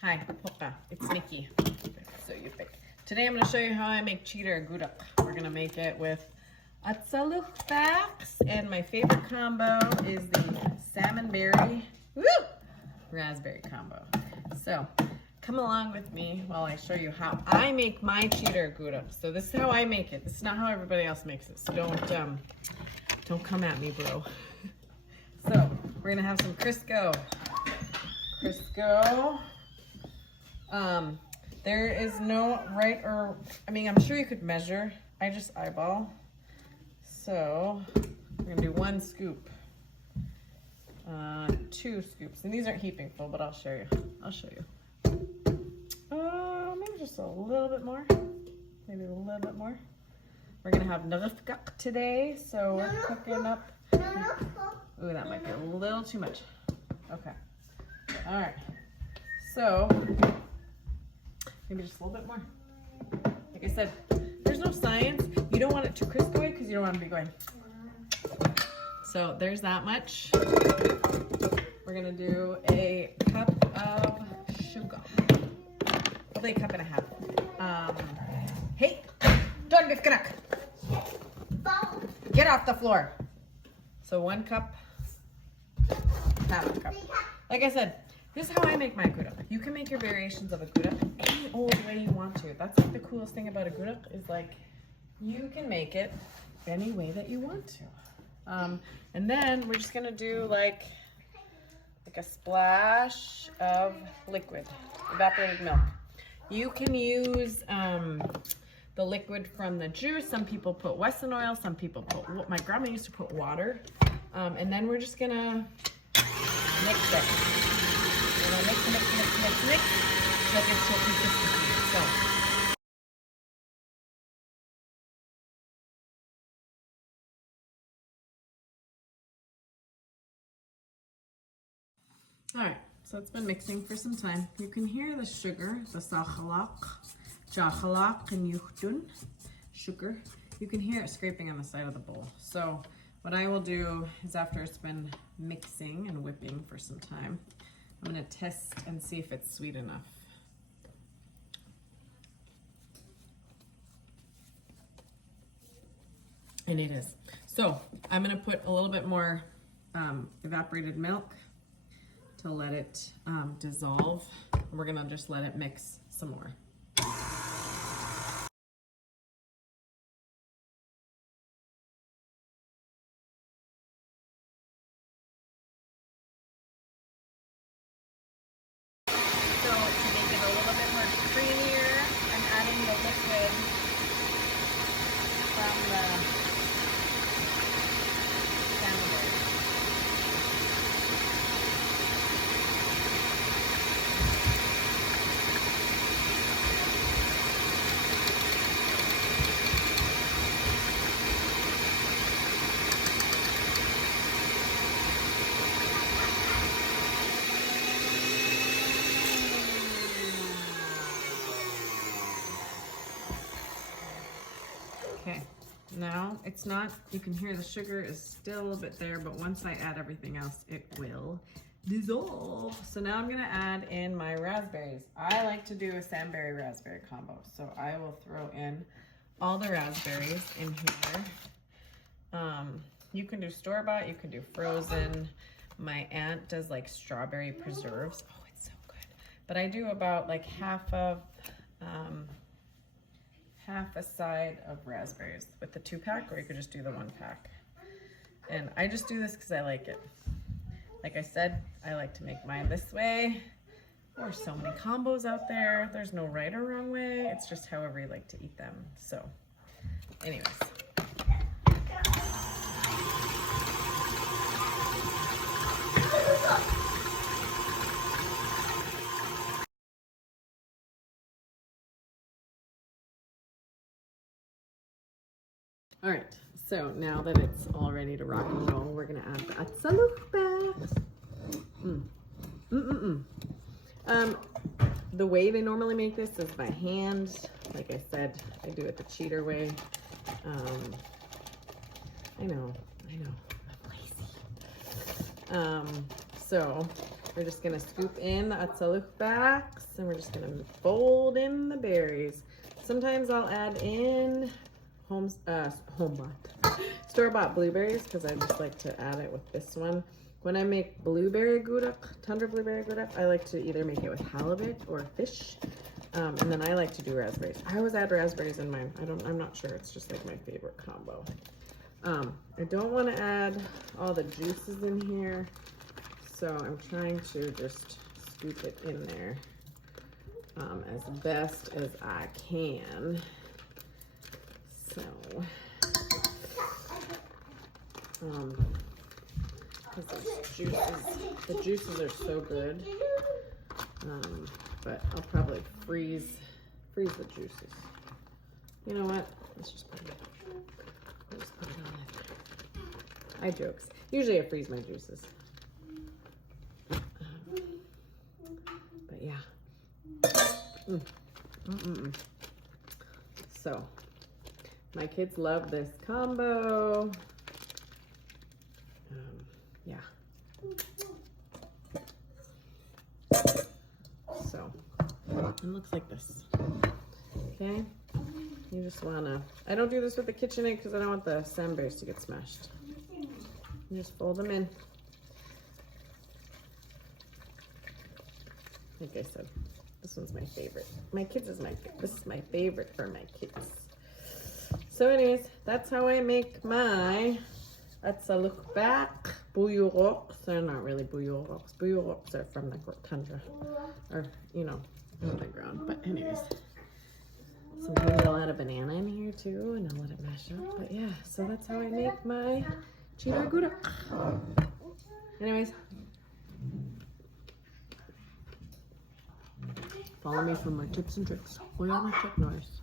Hi, Poka. It's Nikki. So you pick. Today I'm going to show you how I make cheater akutaq. We're going to make it with atsalugpiaqs, and my favorite combo is the salmon berry raspberry combo. So come along with me while I show you how I make my cheater akutaq. So this is how I make it. This is not how everybody else makes it. So don't come at me, bro. So we're gonna have some crisco. There is no right or, I'm sure you could measure. I just eyeball. So we're gonna do 1 scoop, 2 scoops, and these aren't heaping full, but I'll show you. Maybe just a little bit more. Maybe a little bit more. We're gonna have Akutaq today, so we're cooking up. Ooh, that might be a little too much. Okay. All right. So maybe just a little bit more. Like I said, there's no science. You don't want it too crisco because you don't want to be going. So there's that much. We're gonna do a cup of sugar. Probably a cup and a half. Hey, don't get off the floor. So 1 cup, half a cup. Like I said, this is how I make my akutaq. You can make your variations of akutaq any old way you want to. That's like the coolest thing about akutaq is like you can make it any way that you want to. And then we're just gonna do like a splash of liquid, evaporated milk. You can use the liquid from the juice. Some people put Wesson oil, some people put, my grandma used to put water. And then we're just gonna mix it. We're gonna mix till it gets to a consistency. So. All right, so it's been mixing for some time. You can hear the sugar, the jachalak and yuhdun, sugar. You can hear it scraping on the side of the bowl. So what I will do is after it's been mixing and whipping for some time, I'm gonna test and see if it's sweet enough. And it is. So I'm gonna put a little bit more evaporated milk to let it dissolve. We're gonna just let it mix some more. So to make it a little bit more creamier, I'm adding the liquid from the salmon berry. Okay, now it's not, you can hear the sugar is still a little bit there, but once I add everything else, it will dissolve. So now I'm gonna add in my raspberries. I like to do a salmon raspberry combo. So I will throw in all the raspberries in here. You can do store-bought, you can do frozen. My aunt does like strawberry preserves. Oh, it's so good. But I do about like half a side of raspberries with the 2-pack, or you could just do the 1-pack. And I just do this because I like it. Like I said, I like to make mine this way. There's so many combos out there. There's no right or wrong way. It's just however you like to eat them. So, anyways. All right, so now that it's all ready to rock and roll, we're gonna add the atsalugpiaqs. The way they normally make this is by hand. Like I said, I do it the cheater way. I know, I'm lazy. So We're just gonna scoop in the atsalugpiaqs and we're just gonna fold in the berries. Sometimes I'll add in store-bought blueberries because I just like to add it with this one. When I make blueberry gudok, tundra blueberry gudok, I like to either make it with halibut or fish. And then I like to do raspberries. I always add raspberries in mine. I'm not sure. It's just like my favorite combo. I don't want to add all the juices in here, so I'm trying to just scoop it in there as best as I can. So, because the juices are so good. But I'll probably freeze the juices. You know what? Let's just put it on there. I jokes. Usually I freeze my juices. But yeah. So, my kids love this combo. Yeah. So, it looks like this. Okay? You just wanna, I don't do this with the KitchenAid because I don't want the raspberries to get smashed. You just fold them in. Like I said, this one's my favorite. This is my favorite for my kids. So anyways, that's how I make my atsalugpiaq buyuroks. They're not really buyuroks. Buyuroks are from the tundra, or you know, on the ground. But anyways, sometimes I'll add a banana in here too, and I'll let it mash up. But yeah, so that's how I make my cheddar gudok. Anyways, follow me for my tips and tricks. Follow my trick noise.